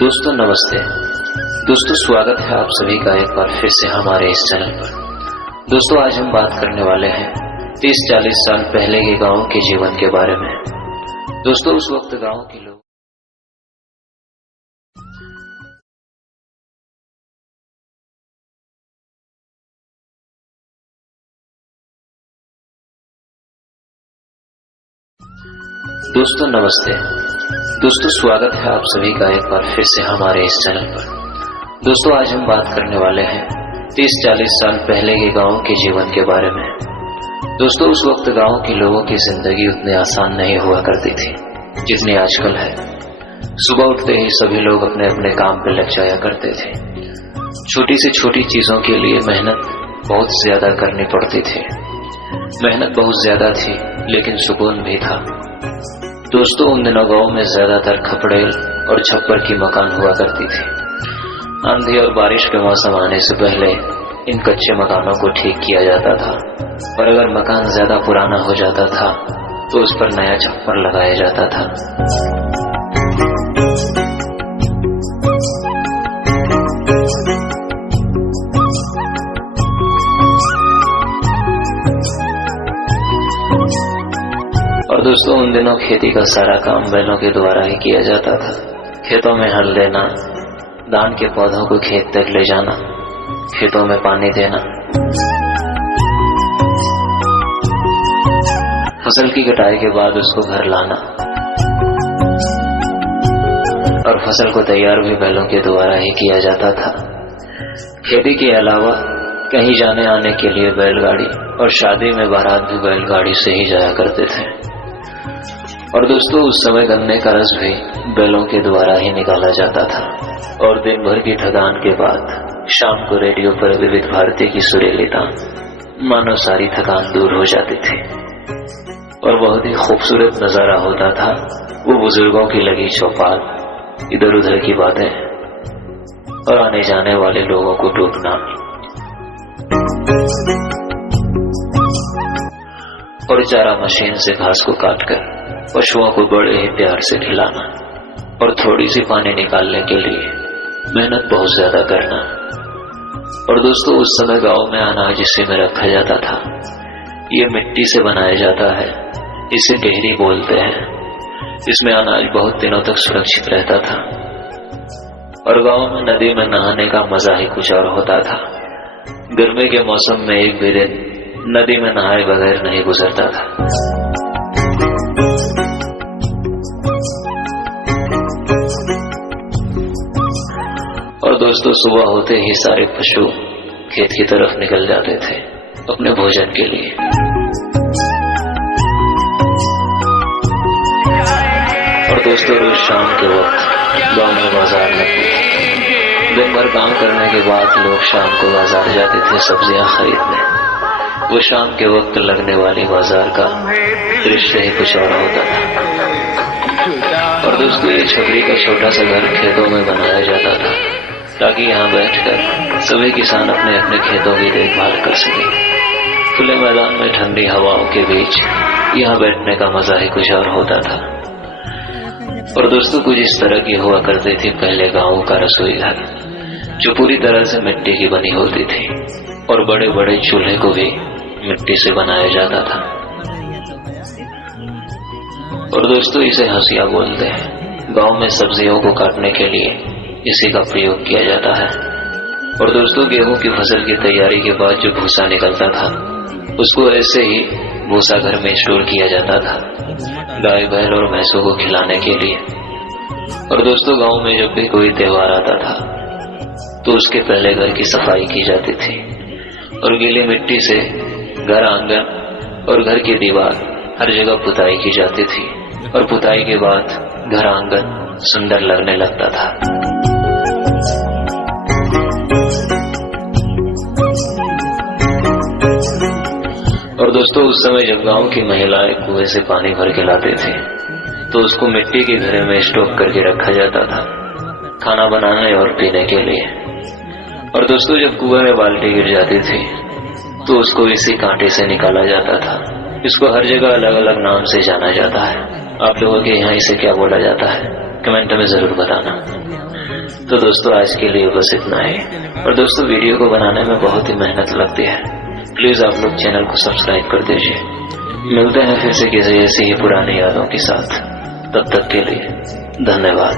दोस्तों नमस्ते। दोस्तों स्वागत है आप सभी का एक बार फिर से हमारे इस चैनल पर। दोस्तों आज हम बात करने वाले हैं 30-40 साल पहले के गांव के जीवन के बारे में। दोस्तों उस वक्त गांव के लोग दोस्तों नमस्ते। दोस्तों स्वागत है आप सभी का एक बार फिर से हमारे इस चैनल पर। दोस्तों आज हम बात करने वाले हैं 30-40 साल पहले के गांव के जीवन के बारे में। दोस्तों उस वक्त गांव के लोगों की जिंदगी उतनी आसान नहीं हुआ करती थी जितनी आजकल है। सुबह उठते ही सभी लोग अपने अपने काम पर लग जाया करते थे। छोटी से छोटी चीजों के लिए मेहनत बहुत ज्यादा करनी पड़ती थी। मेहनत बहुत ज्यादा थी लेकिन सुकून भी था। दोस्तों उन दिनों गांव में ज्यादातर खपड़ेल और छप्पर की मकान हुआ करती थी। आंधी और बारिश के मौसम आने से पहले इन कच्चे मकानों को ठीक किया जाता था और अगर मकान ज्यादा पुराना हो जाता था तो उस पर नया छप्पर लगाया जाता था। और दोस्तों उन दिनों खेती का सारा काम बैलों के द्वारा ही किया जाता था। खेतों में हल देना, धान के पौधों को खेत तक ले जाना, खेतों में पानी देना, फसल की कटाई के बाद उसको घर लाना और फसल को तैयार भी बैलों के द्वारा ही किया जाता था। खेती के अलावा कहीं जाने आने के लिए बैलगाड़ी और शादी में बारात भी बैलगाड़ी से ही जाया करते थे। और दोस्तों उस समय गन्ने का रस भी बैलों के द्वारा ही निकाला जाता था। और दिन भर की थकान के बाद शाम को रेडियो पर विविध भारती की सुरीली तान मानो सारी थकान दूर हो जाती थी और बहुत ही खूबसूरत नजारा होता था। वो बुजुर्गों की लगी चौपाल, इधर उधर की बातें और आने जाने वाले लोगों को टोकना और चारा मशीन से घास को काटकर पशुओं को बड़े ही प्यार से खिलाना और थोड़ी सी पानी निकालने के लिए मेहनत बहुत ज्यादा करना। और दोस्तों उस समय गांव में अनाज इसी में रखा जाता था। ये मिट्टी से बनाया जाता है, इसे डेहरी बोलते हैं। इसमें अनाज बहुत दिनों तक सुरक्षित रहता था। और गांव में नदी में नहाने का मजा ही कुछ और होता था। गर्मी के मौसम में एक भी दिन नदी में नहाए बगैर नहीं गुजरता था। और दोस्तों सुबह होते ही सारे पशु खेत की तरफ निकल जाते थे अपने भोजन के लिए। और दोस्तों रोज शाम के वक्त गांव में बाजार लगती थी। दिन भर काम करने के बाद लोग शाम को बाजार जाते थे सब्जियां खरीदने। वो शाम के वक्त लगने वाली बाजार का दृश्य ही कुछ और होता था। और दोस्तों ये छपरी का छोटा सा घर खेतों में बनाया जाता था ताकि यहाँ बैठकर सभी किसान अपने अपने खेतों की देखभाल कर सके। खुले मैदान में ठंडी हवाओं के बीच यहाँ बैठने का मजा ही कुछ और होता था। और दोस्तों कुछ इस तरह की हुआ करती थी पहले गाँव का रसोई घर, जो पूरी तरह से मिट्टी की बनी होती थी और बड़े बड़े चूल्हे को भी मिट्टी से बनाया जाता था। और दोस्तों इसे हंसिया बोलते हैं। गांव में सब्जियों को काटने के लिए इसी का प्रयोग किया जाता है। और दोस्तों गेहूं की फसल की तैयारी के बाद जो भूसा निकलता था उसको ऐसे ही भूसा घर में स्टोर किया जाता था गाय बैल और भैंसों को खिलाने के लिए। और दोस्तों गांव में जब भी कोई त्योहार आता था तो उसके पहले घर की सफाई की जाती थी और गीली मिट्टी से घर, आंगन और घर की दीवार हर जगह पुताई की जाती थी। और पुताई के बाद घर आंगन सुंदर लगने लगता था। और दोस्तों उस समय जब गांव की महिलाएं कुएं से पानी भर के लाते थे तो उसको मिट्टी के घड़े में स्टोर करके रखा जाता था खाना बनाने और पीने के लिए। और दोस्तों जब कुएं में बाल्टी गिर जाती थी तो उसको इसी कांटे से निकाला जाता था। इसको हर जगह अलग अलग नाम से जाना जाता है। आप लोगों के यहाँ इसे क्या बोला जाता है कमेंट में जरूर बताना। तो दोस्तों आज के लिए बस इतना ही। और दोस्तों वीडियो को बनाने में बहुत ही मेहनत लगती है, प्लीज आप लोग चैनल को सब्सक्राइब कर दीजिए। मिलते हैं फिर से किसी ऐसी ही पुरानी यादों के साथ, तब तक के लिए धन्यवाद।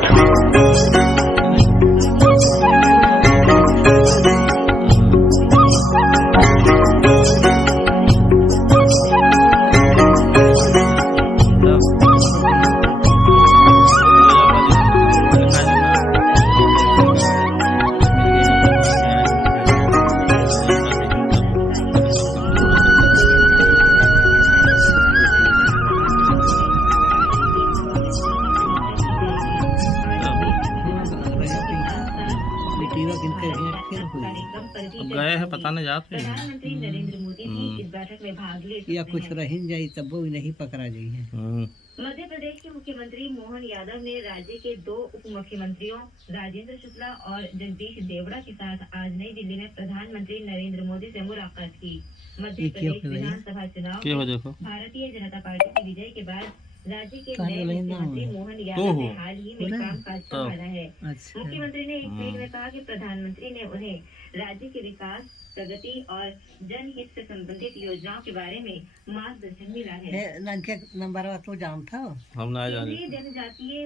अब गए हैं पता नहीं जाते प्रधानमंत्री नरेंद्र मोदी भी इस बैठक में भाग ले या कुछ रहीन जाई तब वो नहीं पकड़ा जाई है। मध्य प्रदेश के मुख्यमंत्री मोहन यादव ने राज्य के 2 उप मुख्यमंत्रियों राजेंद्र शुक्ला और जगदीश देवड़ा के साथ आज नई दिल्ली में प्रधानमंत्री नरेंद्र मोदी से मुलाकात की। मध्य प्रदेश विधानसभा चुनाव में भारतीय जनता पार्टी की विजय के बाद राज्य के नए मुख्यमंत्री मोहन यादव ने हाल ही में कामकाज संभाला है। मुख्यमंत्री ने एक ट्वीट में कहा कि प्रधानमंत्री ने उन्हें राज्य के विकास, प्रगति और जनहित से संबंधित योजनाओं के बारे में मार्गदर्शन मिला है। नंबर तो जान था हम ना जाने। जनजातीय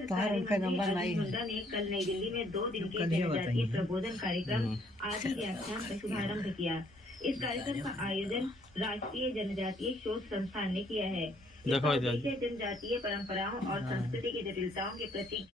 मुंडा ने कल नई दिल्ली में 2 दिन के जनजातीय प्रबोधन कार्यक्रम आदि व्याख्यान का शुभारंभ किया। इस कार्यक्रम का आयोजन राष्ट्रीय जनजातीय शोध संस्थान ने किया है। देखो जनजातीय परंपराओं और संस्कृति की जटिलताओं के प्रति